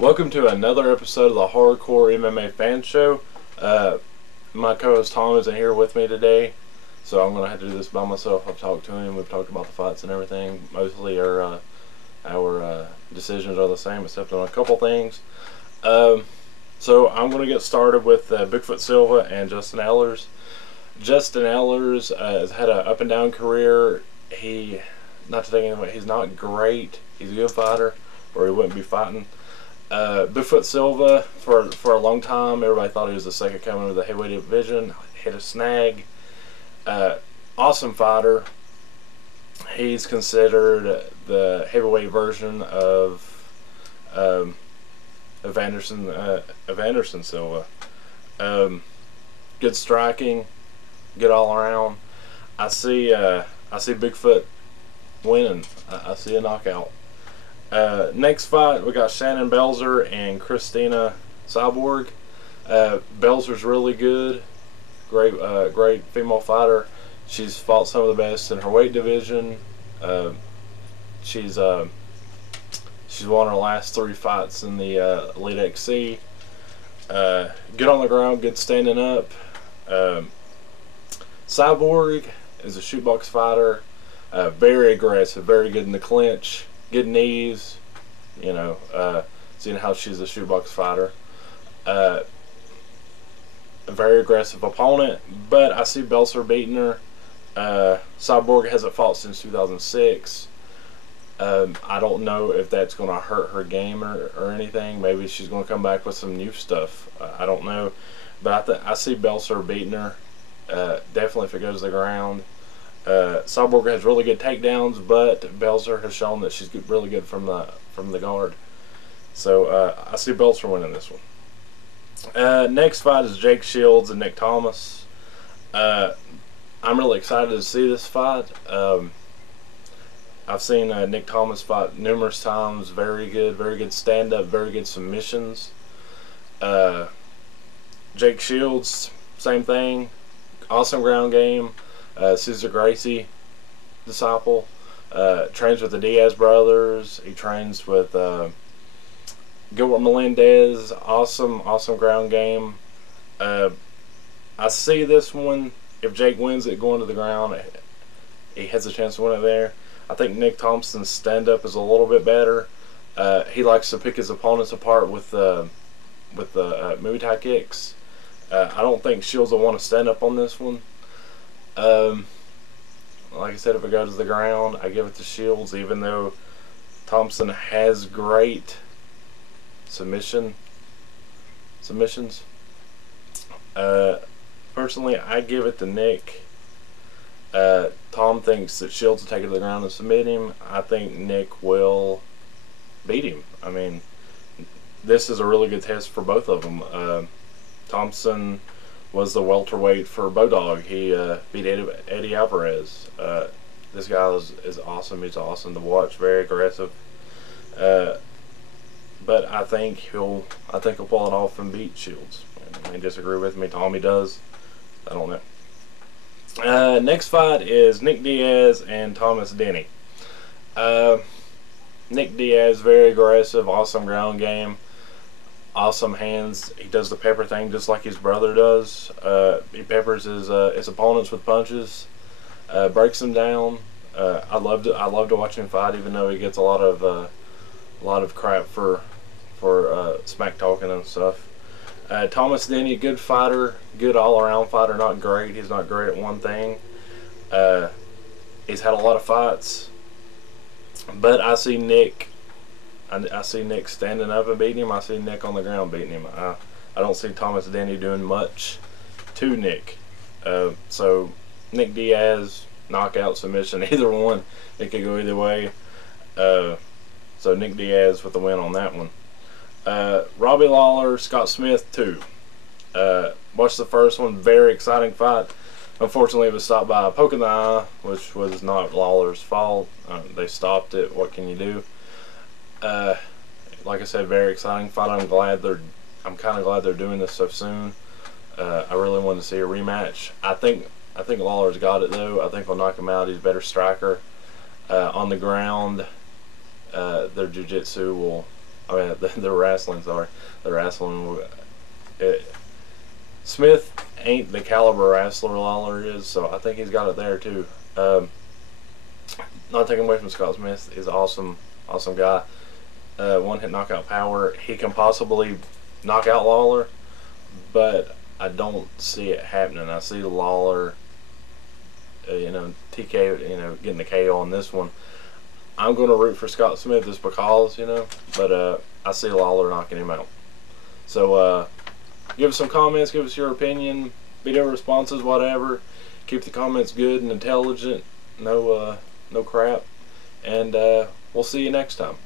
Welcome to another episode of the Hardcore MMA Fan Show. My co-host Tom isn't here with me today, so I'm going to have to do this by myself. I've talked to him, we've talked about the fights and everything. Mostly our decisions are the same, except on a couple things. So I'm going to get started with Bigfoot Silva and Justin Ehlers. Justin Ehlers has had an up and down career. Not to take anything away, he's not great. He's a good fighter, or he wouldn't be fighting. Bigfoot Silva, for a long time, everybody thought he was the second coming of the heavyweight division. Hit a snag. Awesome fighter. He's considered the heavyweight version of Anderson Silva. Good striking, good all around. I see Bigfoot winning. I see a knockout. Next fight, we got Shannon Belzer and Christina Cyborg. Belzer's really good, great female fighter. She's fought some of the best in her weight division. She's won her last 3 fights in the EliteXC. Good on the ground, good standing up. Cyborg is a shootbox fighter, very aggressive, very good in the clinch. Good knees, seeing how she's a shootbox fighter. A very aggressive opponent, but I see Belzer beating her. Cyborg hasn't fought since 2006. I don't know if that's going to hurt her game or anything. Maybe she's going to come back with some new stuff. I don't know. But I see Belzer beating her. Definitely if it goes to the ground. Cyborg has really good takedowns, but Belzer has shown that she's really good from the guard. So I see Belzer winning this one. Next fight is Jake Shields and Nick Thomas. I'm really excited to see this fight. I've seen Nick Thomas fight numerous times. Very good stand-up, very good submissions. Jake Shields, same thing. Awesome ground game. Cesar Gracie disciple. Trains with the Diaz brothers. He trains with Gilbert Melendez. Awesome ground game. I see this one, if Jake wins it going to the ground, he has a chance to win it there. I think Nick Thompson's stand-up is a little bit better. He likes to pick his opponents apart with the Muay Thai kicks. I don't think Shields will want to stand up on this one. Like I said, if it goes to the ground, I give it to Shields, even though Thompson has great submissions. Personally, I give it to Nick. Tom thinks that Shields will take it to the ground and submit him. I think Nick will beat him. I mean, this is a really good test for both of them. Thompson was the welterweight for Bodog. He beat Eddie Alvarez. This guy is awesome. He's awesome to watch. Very aggressive. But I think he'll pull it off and beat Shields. You may disagree with me. Tommy does. I don't know. Next fight is Nick Diaz and Thomas Denny. Nick Diaz, very aggressive, awesome ground game, awesome hands. He does the pepper thing just like his brother does. He peppers his opponents with punches, breaks them down. I love to watch him fight, even though he gets a lot of crap for smack talking and stuff. Thomas Denny, good fighter, good all-around fighter. Not great. He's not great at one thing. He's had a lot of fights, but I see Nick. I see Nick standing up and beating him. I see Nick on the ground beating him. I don't see Thomas Denny doing much to Nick. So Nick Diaz, knockout, submission, either one. It could go either way. So Nick Diaz with the win on that one. Robbie Lawler, Scott Smith 2. Watched the first one, very exciting fight. Unfortunately, it was stopped by a poke in the eye, which was not Lawler's fault. They stopped it. What can you do? Like I said, very exciting fight. I'm kind of glad they're doing this so soon. I really wanted to see a rematch. I think Lawler's got it though. I think he'll knock him out. He's a better striker. On the ground, their jiu-jitsu will, I mean, their wrestling, sorry, their wrestling will, Smith ain't the caliber wrestler Lawler is, so I think he's got it there too. Not taking away from Scott Smith, he's an awesome guy. One hit knockout power. He can possibly knock out Lawler, but I don't see it happening. I see Lawler, TK, getting the KO on this one. I'm going to root for Scott Smith just because, but I see Lawler knocking him out. So give us some comments, give us your opinion, video responses, whatever. Keep the comments good and intelligent, no crap, and we'll see you next time.